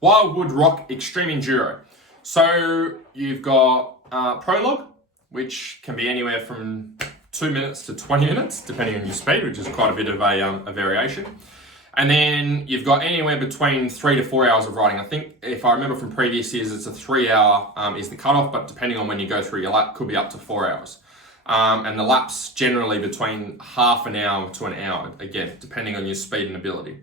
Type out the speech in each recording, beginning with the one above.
Wildwood Rock Extreme Enduro. So you've got Prologue, which can be anywhere from 2 minutes to 20 minutes, depending on your speed, which is quite a bit of a variation. And then you've got anywhere between 3 to 4 hours of riding. I think if I remember from previous years, it's a 3 hour is the cutoff, but depending on when you go through your lap, could be up to 4 hours. And the laps generally between half an hour to an hour, again, depending on your speed and ability.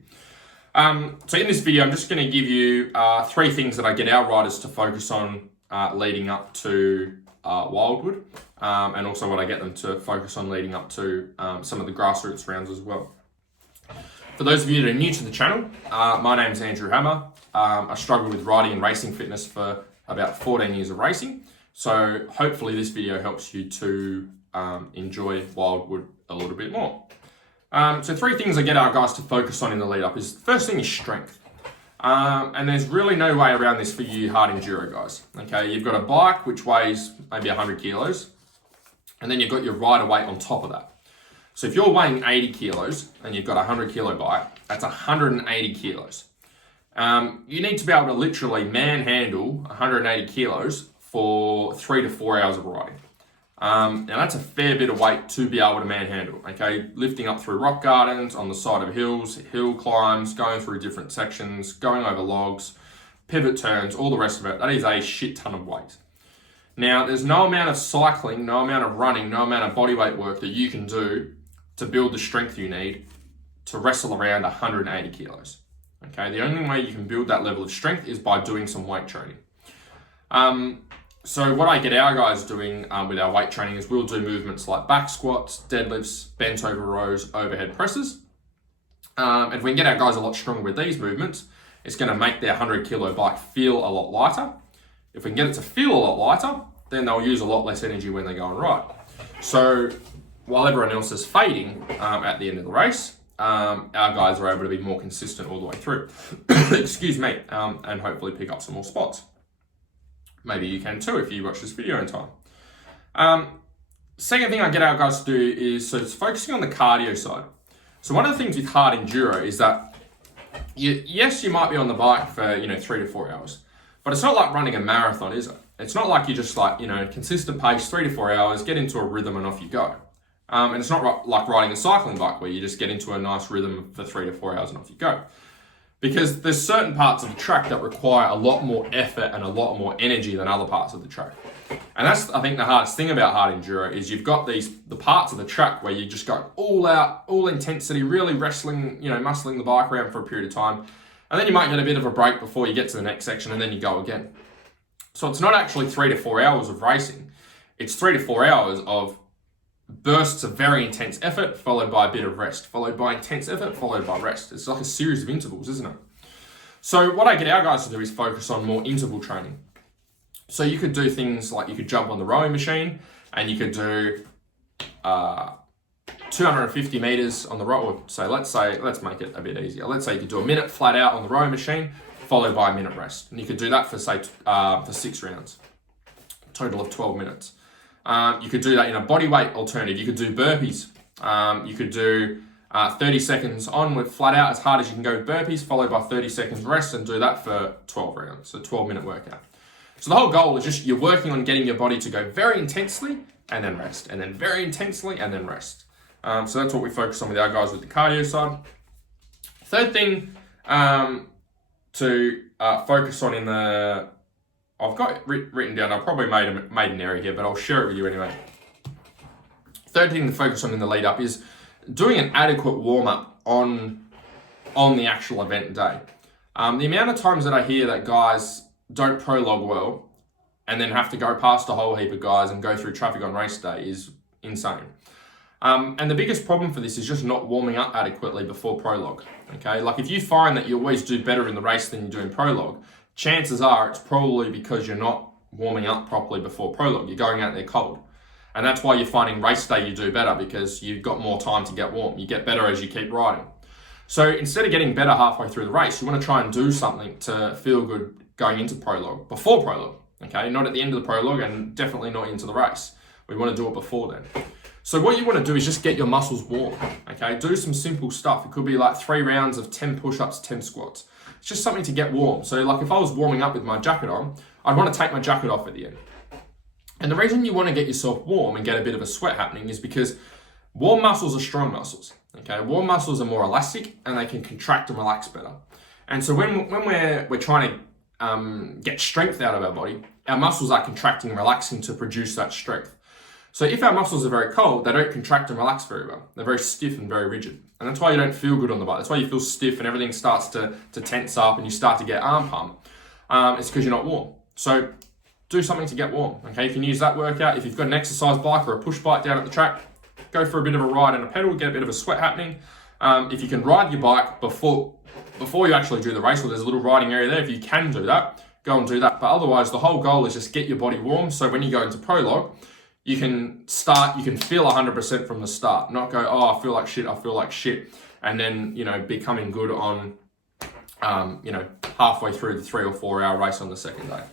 So in this video, I'm just going to give you 3 things that I get our riders to focus on leading up to Wildwood, and also what I get them to focus on leading up to some of the grassroots rounds as well. For those of you that are new to the channel, my name is Andrew Hammer. I struggled with riding and racing fitness for about 14 years of racing. So hopefully this video helps you to enjoy Wildwood a little bit more. So 3 things I get our guys to focus on in the lead up is, the first thing is strength. And there's really no way around this for you hard enduro guys. Okay, you've got a bike which weighs maybe 100 kilos, and then you've got your rider weight on top of that. So if you're weighing 80 kilos and you've got a 100 kilo bike, that's 180 kilos. You need to be able to literally manhandle 180 kilos for 3 to 4 hours of riding. Now that's a fair bit of weight to be able to manhandle, okay? Lifting up through rock gardens, on the side of hills, hill climbs, going through different sections, going over logs, pivot turns, all the rest of it. That is a shit ton of weight. Now, there's no amount of cycling, no amount of running, no amount of body weight work that you can do to build the strength you need to wrestle around 180 kilos, okay? The only way you can build that level of strength is by doing some weight training. So what I get our guys doing with our weight training is we'll do movements like back squats, deadlifts, bent over rows, overhead presses. And if we can get our guys a lot stronger with these movements, it's going to make their 100 kilo bike feel a lot lighter. If we can get it to feel a lot lighter, then they'll use a lot less energy when they go and ride. So while everyone else is fading at the end of the race, our guys are able to be more consistent all the way through. Excuse me, and hopefully pick up some more spots. Maybe you can too if you watch this video in time. Second thing I get our guys to do is, so it's focusing on the cardio side. So one of the things with hard enduro is that, yes, you might be on the bike for 3 to 4 hours, but it's not like running a marathon, is it? It's not like you just consistent pace, 3 to 4 hours, get into a rhythm and off you go. And it's not like riding a cycling bike where you just get into a nice rhythm for 3 to 4 hours and off you go. Because there's certain parts of the track that require a lot more effort and a lot more energy than other parts of the track. And that's, I think, the hardest thing about hard enduro is you've got the parts of the track where you just go all out, all intensity, really wrestling, muscling the bike around for a period of time. And then you might get a bit of a break before you get to the next section, and then you go again. So it's not actually 3 to 4 hours of racing. It's 3 to 4 hours of bursts of very intense effort, followed by a bit of rest, followed by intense effort, followed by rest. It's like a series of intervals, isn't it? So what I get our guys to do is focus on more interval training. So you could do things like you could jump on the rowing machine and you could do 250 meters on the row. So let's make it a bit easier. Let's say you could do a minute flat out on the rowing machine, followed by a minute rest. And you could do that for say for 6 rounds, total of 12 minutes. You could do that in a body weight alternative. You could do burpees. You could do 30 seconds on with flat out as hard as you can go with burpees, followed by 30 seconds rest, and do that for 12 rounds, so 12-minute workout. So the whole goal is just you're working on getting your body to go very intensely and then rest, and then very intensely and then rest. So that's what we focus on with our guys with the cardio side. Third thing to focus on in the... I've got it written down. I probably made an error here, but I'll share it with you anyway. Third thing to focus on in the lead up is doing an adequate warm up on the actual event day. The amount of times that I hear that guys don't prologue well and then have to go past a whole heap of guys and go through traffic on race day is insane. And the biggest problem for this is just not warming up adequately before prologue. Okay, like if you find that you always do better in the race than you do in prologue, chances are it's probably because you're not warming up properly before prologue. You're going out there cold. And that's why you're finding race day you do better, because you've got more time to get warm. You get better as you keep riding. So instead of getting better halfway through the race, you want to try and do something to feel good going into prologue, before prologue. Okay, not at the end of the prologue and definitely not into the race. We want to do it before then. So what you want to do is just get your muscles warm, okay? Do some simple stuff. It could be like 3 rounds of 10 push-ups, 10 squats. It's just something to get warm. So like if I was warming up with my jacket on, I'd want to take my jacket off at the end. And the reason you want to get yourself warm and get a bit of a sweat happening is because warm muscles are strong muscles. Okay, warm muscles are more elastic and they can contract and relax better. And so when we're trying to get strength out of our body, our muscles are contracting and relaxing to produce that strength. So if our muscles are very cold, they don't contract and relax very well. They're very stiff and very rigid. And that's why you don't feel good on the bike. That's why you feel stiff and everything starts to tense up and you start to get arm pump. It's because you're not warm. So do something to get warm. Okay, you can use that workout. If you've got an exercise bike or a push bike down at the track, go for a bit of a ride and a pedal, get a bit of a sweat happening. If you can ride your bike before you actually do the race, or there's a little riding area there, if you can do that, go and do that. But otherwise, the whole goal is just get your body warm. So when you go into Prologue, you can feel 100% from the start, not go, oh, I feel like shit. And then, becoming good on, halfway through the 3 or 4 hour race on the second day.